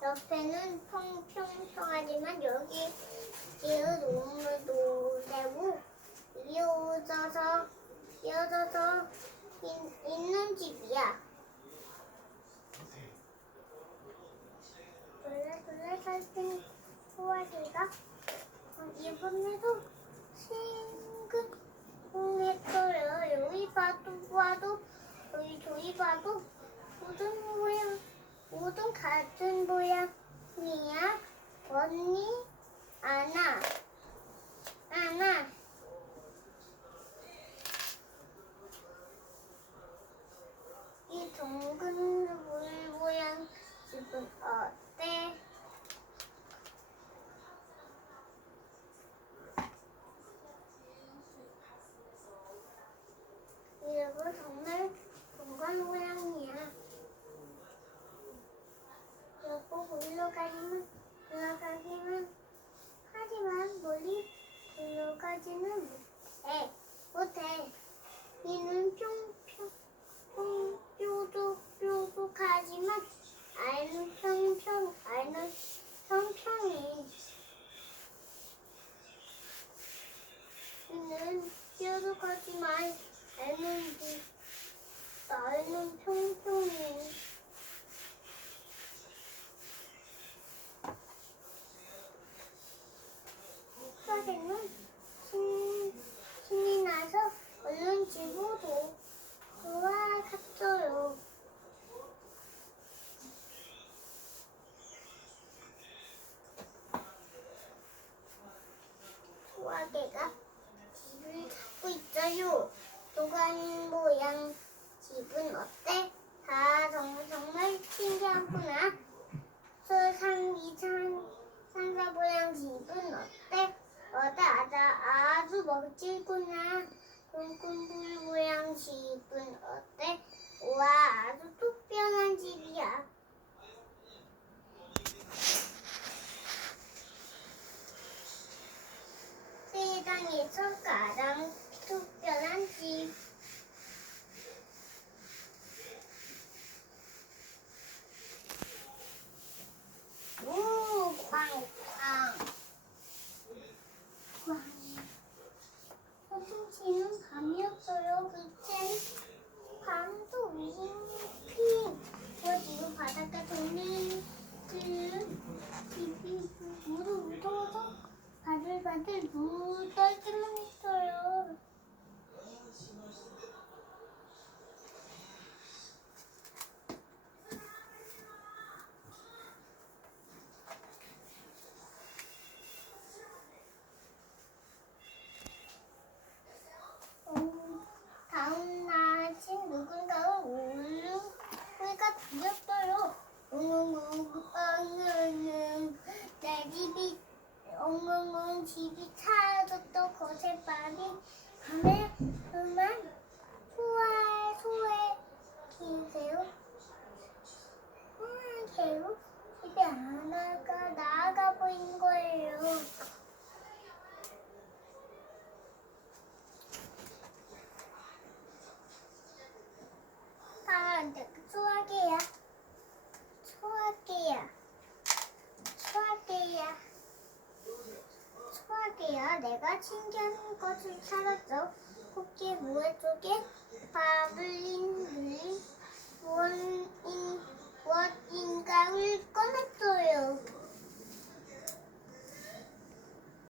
배는 평평평하지만 여기 이은 오물도 되고 이어져서 이어져서 있- 있는 집이야. 원래 원래 살던 소화기가 이번에도 생근했어요. 여기 봐도 봐도 여기 저기 봐도 모든 모양 모든 같은 모양이야. 언니 아나 아나 이물 모양 집은 어때? 이거 정말 동간 모양이야. 여보 올라가기만 올라가기만 하지만 멀리 올라가지는 못해. 못해. 이는 평평 평 뾰족 뾰족하지만 알는 평평 알는 평평해. 이는 뾰족하지만 알는 알는 평평해. 사생은 신, 신이 나서 얼른 집으로 돌아갔어요. 소화개가 집을 찾고 있어요. 도관 모양 집은 어때? 다 정말 정말 신기하구나. 서산 이산 산사 모양 집은 어때? 어때 아자 아주 멋지구나. 둥근불 모양 집은 어때? 우와 아주 특별한 집이야. 세상에서 가장 특별한 집. 오, 꽝꽝. 꽝. 서풍치는 밤이었어요. 그땐 밤도 윙핑. 저 지금 바닷가 동네 그집이 모두 무서워서 바들바들 무떨기만 했어요. 음, 다음 날 아침 누군가가 울음소리가 들렸어요. 웅웅웅 내 집이 엉엉엉 집이 차졌던 것에 빠진 밤에 내가 챙겨놓은 것을 찾았죠. 코끼리 무에 쪽에 바블린 물린